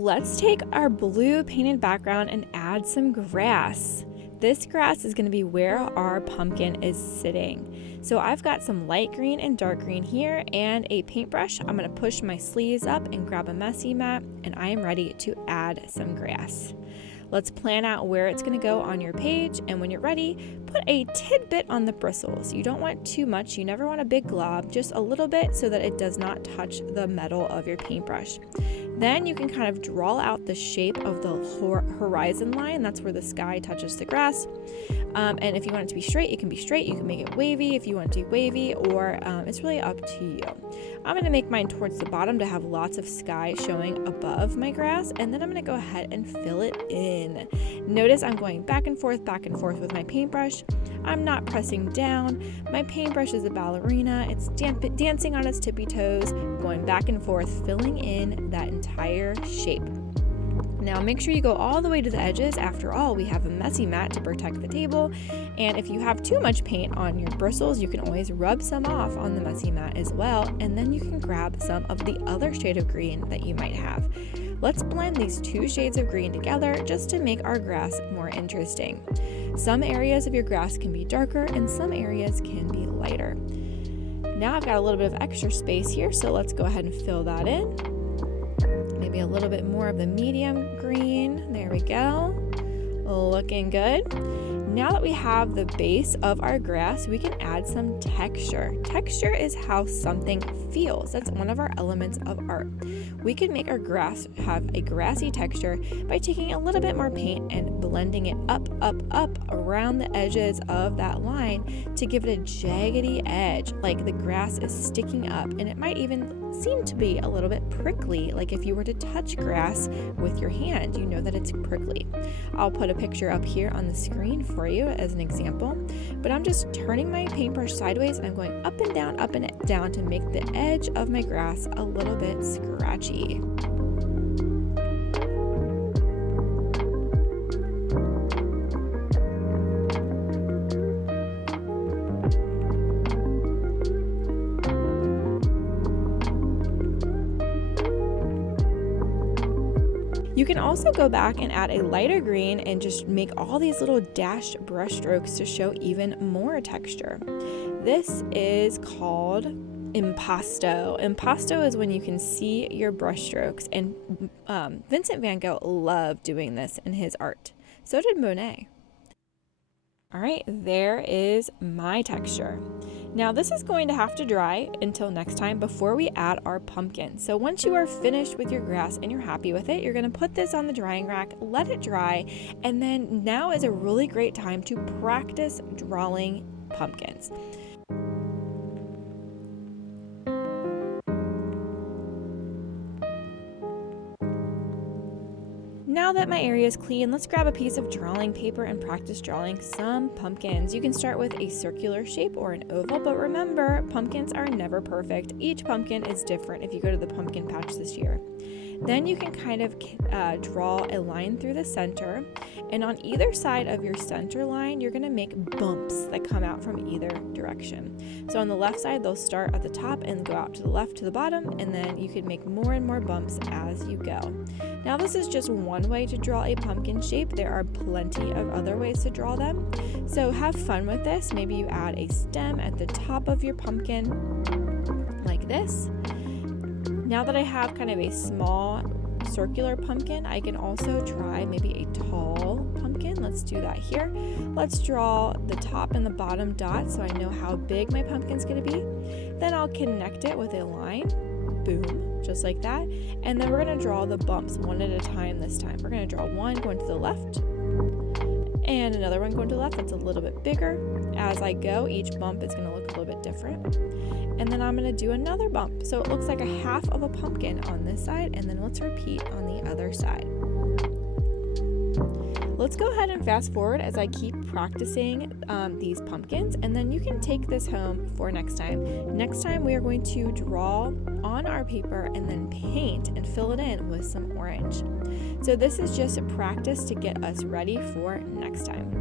let's take our blue painted background and add some grass. This grass is going to be where our pumpkin is sitting. So I've got some light green and dark green here and a paintbrush. I'm going to push my sleeves up and grab a messy mat, and I am ready to add some grass. Let's plan out where it's going to go on your page, and when you're ready, put a tidbit on the bristles. You don't want too much, you never want a big glob, just a little bit so that it does not touch the metal of your paintbrush. Then you can kind of draw out the shape of the horizon line. That's where the sky touches the grass. And if you want it to be straight, it can be straight. You can make it wavy if you want it to be wavy, or it's really up to you. I'm going to make mine towards the bottom to have lots of sky showing above my grass, and then I'm going to go ahead and fill it in. Notice I'm going back and forth with my paintbrush. I'm not pressing down. My paintbrush is a ballerina. It's dancing on its tippy toes, going back and forth, filling in that entire shape. Now make sure you go all the way to the edges. After all, we have a messy mat to protect the table, and if you have too much paint on your bristles, you can always rub some off on the messy mat as well, and then you can grab some of the other shade of green that you might have. Let's blend these two shades of green together just to make our grass more interesting. Some areas of your grass can be darker and some areas can be lighter. Now I've got a little bit of extra space here, so let's go ahead and fill that in. Maybe a little bit more of the medium green. There we go. Looking good. Now that we have the base of our grass, we can add some texture. Texture is how something feels. That's one of our elements of art. We can make our grass have a grassy texture by taking a little bit more paint and blending it up around the edges of that line to give it a jaggedy edge, like the grass is sticking up, and it might even seem to be a little bit prickly, like if you were to touch grass with your hand, you know that it's prickly. I'll put a picture up here on the screen for you as an example, but I'm just turning my paintbrush sideways and I'm going up and down to make the edge of my grass a little bit scratchy. You can also go back and add a lighter green and just make all these little dashed brush strokes to show even more texture. This is called IMPASTO. IMPASTO is when you can see your brush strokes, and Vincent Van Gogh loved doing this in his art. So did Monet. All right, there is my texture. Now this is going to have to dry until next time before we add our pumpkin. So once you are finished with your grass and you're happy with it, you're going to put this on the drying rack, let it dry, and then now is a really great time to practice drawing pumpkins. Now that my area is clean, let's grab a piece of drawing paper and practice drawing some pumpkins. You can start with a circular shape or an oval, but remember, pumpkins are never perfect. Each pumpkin is different if you go to the pumpkin patch this year. Then you can kind of draw a line through the center, and on either side of your center line, you're going to make bumps that come out from either direction. So on the left side, they'll start at the top and go out to the left to the bottom, and then you can make more and more bumps as you go. Now this is just one way to draw a pumpkin shape. There are plenty of other ways to draw them. So have fun with this. Maybe you add a stem at the top of your pumpkin like this. Now that I have kind of a small circular pumpkin, I can also try maybe a tall pumpkin. Let's do that here. Let's draw the top and the bottom dots so I know how big my pumpkin's going to be. Then I'll connect it with a line. Boom, just like that. And then we're going to draw the bumps one at a time this time. We're going to draw one going to the left and another one going to the left that's a little bit bigger. As I go, each bump is going to look a little bit different. And then I'm going to do another bump. So it looks like a half of a pumpkin on this side, and then let's repeat on the other side. Let's go ahead and fast forward as I keep practicing these pumpkins, and then you can take this home for next time. Next time we are going to draw on our paper and then paint and fill it in with some orange. So this is just a practice to get us ready for next time.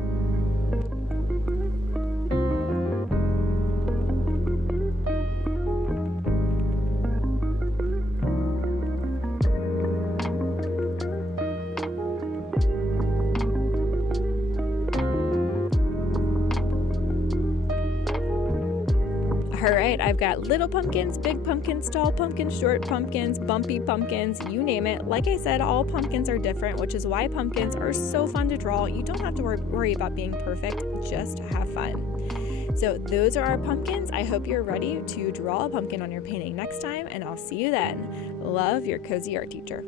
All right, I've got little pumpkins, big pumpkins, tall pumpkins, short pumpkins, bumpy pumpkins, you name it. Like I said, all pumpkins are different, which is why pumpkins are so fun to draw. You don't have to worry about being perfect, just have fun. So those are our pumpkins. I hope you're ready to draw a pumpkin on your painting next time, and I'll see you then. Love, your cozy art teacher.